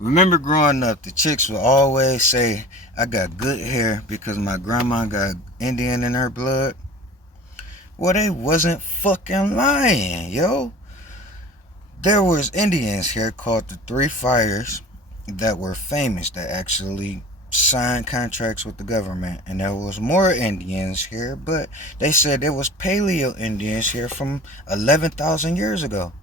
Remember growing up, the chicks would always say, I got good hair because my grandma got Indian in her blood. Well, they wasn't fucking lying, yo. There was Indians here called the Three Fires that were famous, that actually signed contracts with the government. And there was more Indians here, but they said there was Paleo Indians here from 11,000 years ago.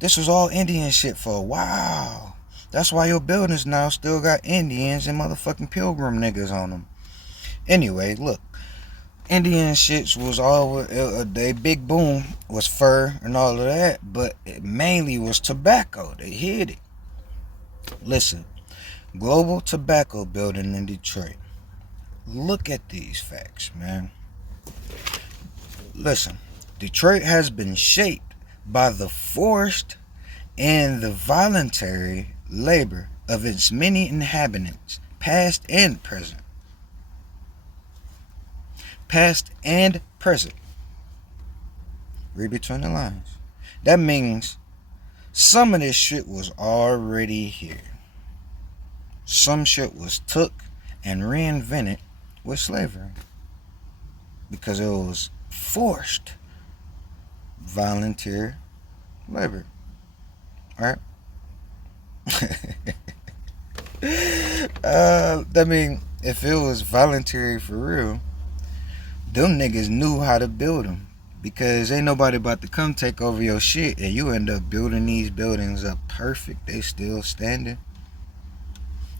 This was all Indian shit for a while. That's why your buildings now still got Indians and motherfucking pilgrim niggas on them. Anyway, look. Indian shits was all they big boom was fur and all of that, but it mainly was tobacco. They hid it. Listen, global tobacco building in Detroit. Look at these facts, man. Listen, Detroit has been shaped by the forced and the voluntary labor of its many inhabitants, past and present. Past and present. Read between the lines. That means some of this shit was already here. Some shit was took and reinvented with slavery. Because it was forced volunteer labor. Right? I mean, if it was voluntary for real, them niggas knew how to build them. Because ain't nobody about to come take over your shit and you end up building these buildings up perfect. They still standing.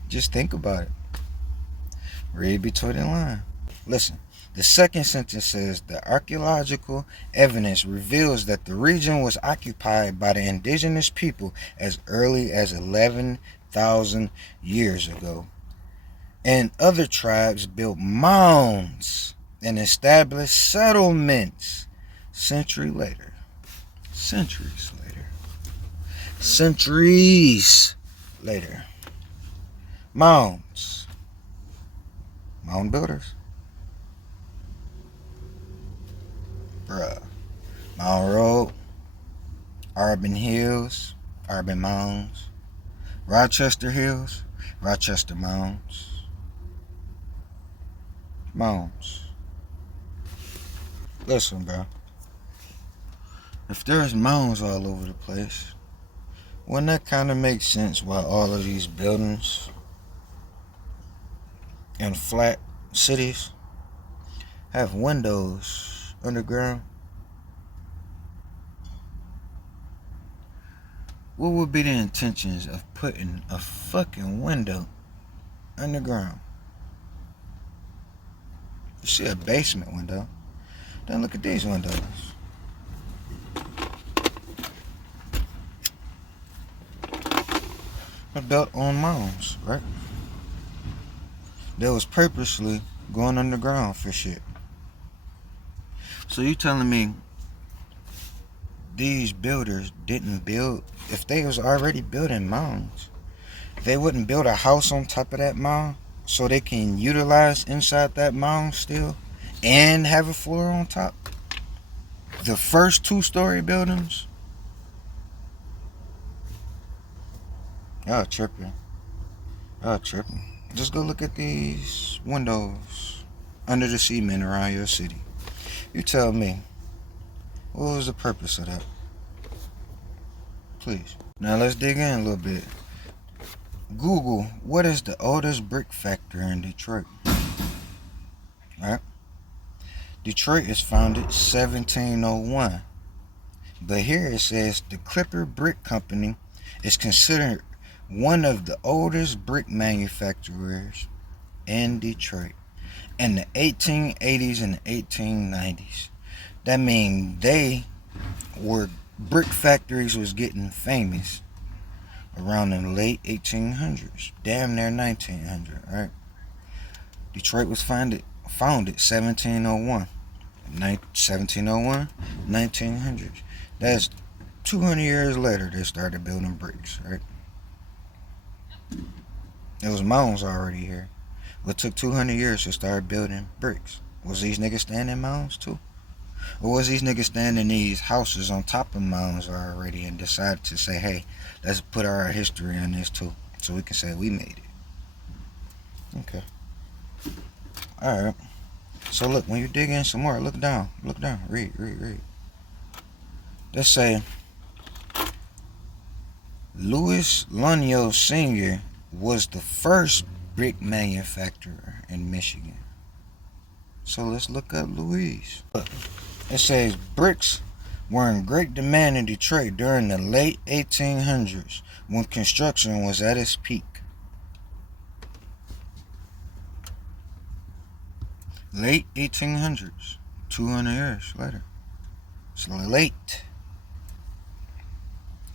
Just think about it. Read between the lines. Listen, the second sentence says the archaeological evidence reveals that the region was occupied by the indigenous people as early as 11,000 years ago. And other tribes built mounds and established settlements centuries later. Mounds. Mound builders. Bruh. Mound Road. Arbin Hills. Arbin Mounds. Rochester Hills. Rochester Mounds. Mounds. Listen, bro. If there's mounds all over the place, wouldn't that kind of make sense why all of these buildings in flat cities have windows underground? What would be the intentions of putting a fucking window underground? You see a basement window, then look at these windows. They're built on mounds, right? They was purposely going underground for shit. So you telling me these builders didn't build, if they was already building mounds, they wouldn't build a house on top of that mound so they can utilize inside that mound still and have a floor on top? The first 2-story buildings? Y'all tripping. Just go look at these windows under the cement around your city. You tell me, what was the purpose of that? Please. Now let's dig in a little bit. Google, what is the oldest brick factory in Detroit? Alright? Detroit is founded 1701. But here it says the Clipper Brick Company is considered one of the oldest brick manufacturers in Detroit in the 1880s and the 1890s. That means brick factories was getting famous around the late 1800s, damn near 1900, right? Detroit was founded 1701. 1701, 1900s. That's 200 years later they started building bricks, right? There was mounds already here. It took 200 years to start building bricks. Was these niggas standing in mounds too? Or was these niggas standing in these houses on top of mountains already and decided to say, hey, let's put our history on this too, so we can say we made it. Okay. Alright. So look, when you dig in some more, look down. Look down. Read. Let's say Louis Lanyo Sr. was the first brick manufacturer in Michigan. So let's look up Louis. Look, it says bricks were in great demand in Detroit during the late 1800s when construction was at its peak. Late 1800s, 200 years later. It's late.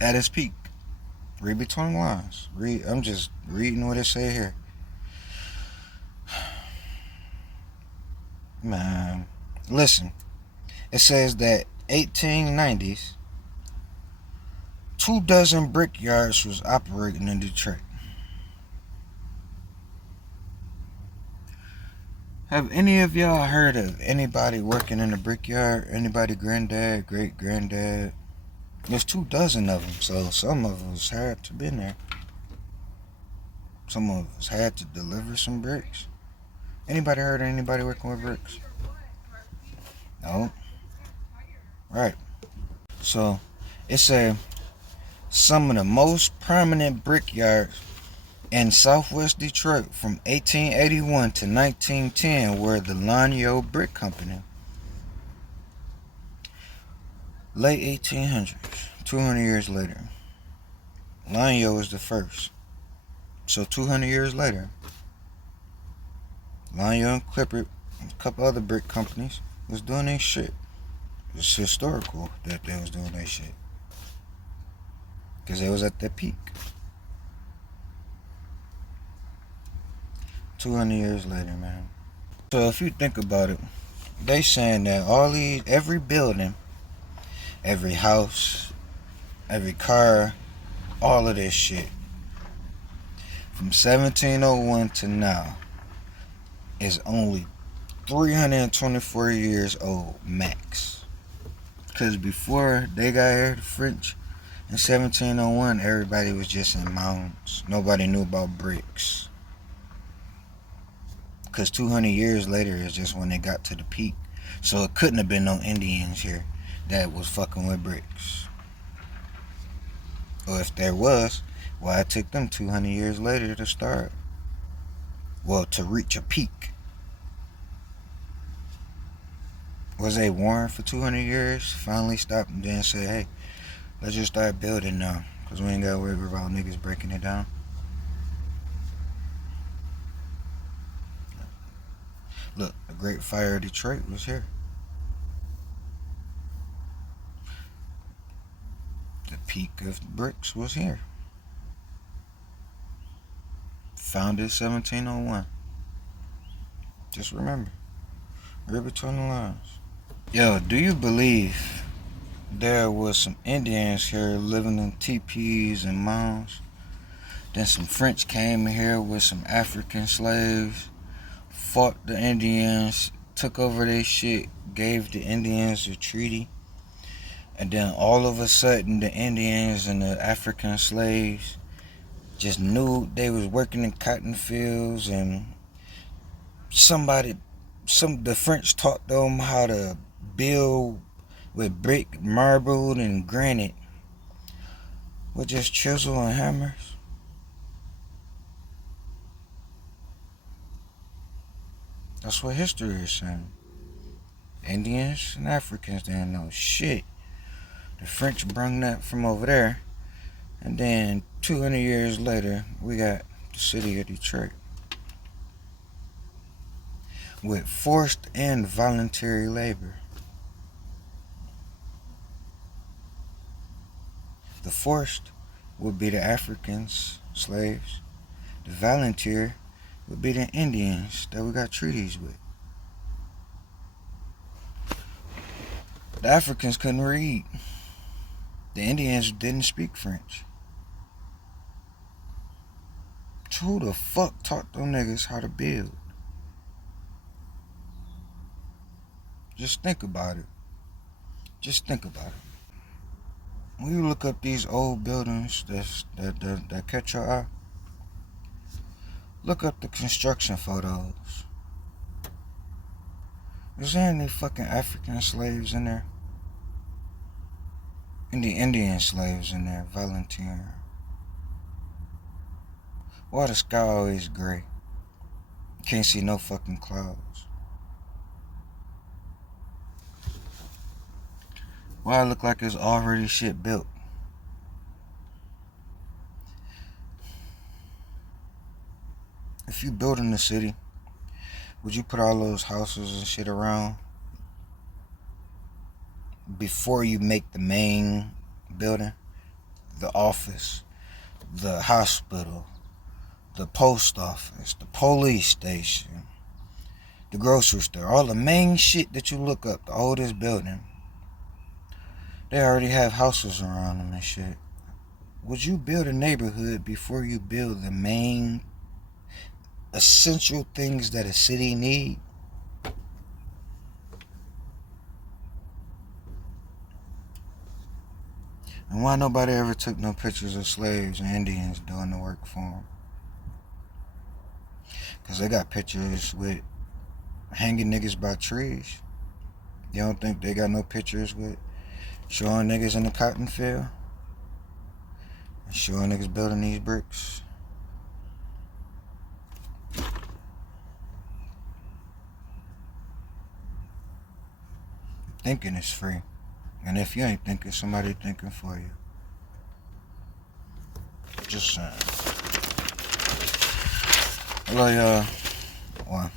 At its peak. Read between the lines. I'm just reading what it say here. Man, listen. It says that 1890s, 24 brickyards was operating in Detroit. Have any of y'all heard of anybody working in a brickyard? Anybody granddad, great granddad? There's 24 of them, so some of us had to been there. Some of us had to deliver some bricks. Anybody heard of anybody working with bricks? No? Right. So, it said some of the most prominent brickyards in southwest Detroit from 1881 to 1910 were the Lanyo Brick Company. Late 1800s, 200 years later. Lanyo was the first. So 200 years later, Lanyo and Clippert and a couple other brick companies was doing their shit. It's historical that they was doing their shit. Because they was at their peak. 200 years later, man. So if you think about it, they saying that every building, every house, every car, all of this shit, from 1701 to now, is only 324 years old, max. Because before they got here, the French, in 1701, everybody was just in mounds. Nobody knew about bricks. Because 200 years later is just when they got to the peak. So it couldn't have been no Indians here that was fucking with bricks. Or if there was, why it took them 200 years later to start? Well, to reach a peak. Was they warring for 200 years? Finally stopped and then said, hey, let's just start building now. Because we ain't got to worry about niggas breaking it down. Look, the Great Fire of Detroit was here. The peak of bricks was here. Founded 1701. Just remember. Read between the lines. Yo, do you believe there was some Indians here living in teepees and mounds? Then some French came here with some African slaves, fought the Indians, took over their shit, gave the Indians a treaty, and then all of a sudden the Indians and the African slaves just knew they was working in cotton fields, and the French taught them how to build with brick, marble, and granite with just chisel and hammers. That's what history is saying. Indians and Africans didn't know shit. The French brung that from over there, and then 200 years later, we got the city of Detroit with forced and voluntary labor. The forced would be the Africans, slaves. The volunteer would be the Indians that we got treaties with. The Africans couldn't read. The Indians didn't speak French. So who the fuck taught them niggas how to build? Just think about it. Just think about it. When you look up these old buildings that catch your eye, look up the construction photos. Is there any fucking African slaves in there? Any Indian slaves in there volunteering? Why the sky always gray? Can't see no fucking clouds. Why it look like it's already shit built? If you build in the city, would you put all those houses and shit around before you make the main building? The office, the hospital, the post office, the police station, the grocery store, all the main shit that you look up, the oldest building, they already have houses around them and shit. Would you build a neighborhood before you build the main essential things that a city need? And why nobody ever took no pictures of slaves and Indians doing the work for them? Because they got pictures with hanging niggas by trees. You don't think they got no pictures with showing niggas in the cotton field? And showing niggas building these bricks? Thinking is free. And if you ain't thinking, somebody thinking for you. Just saying. Hello, y'all. One.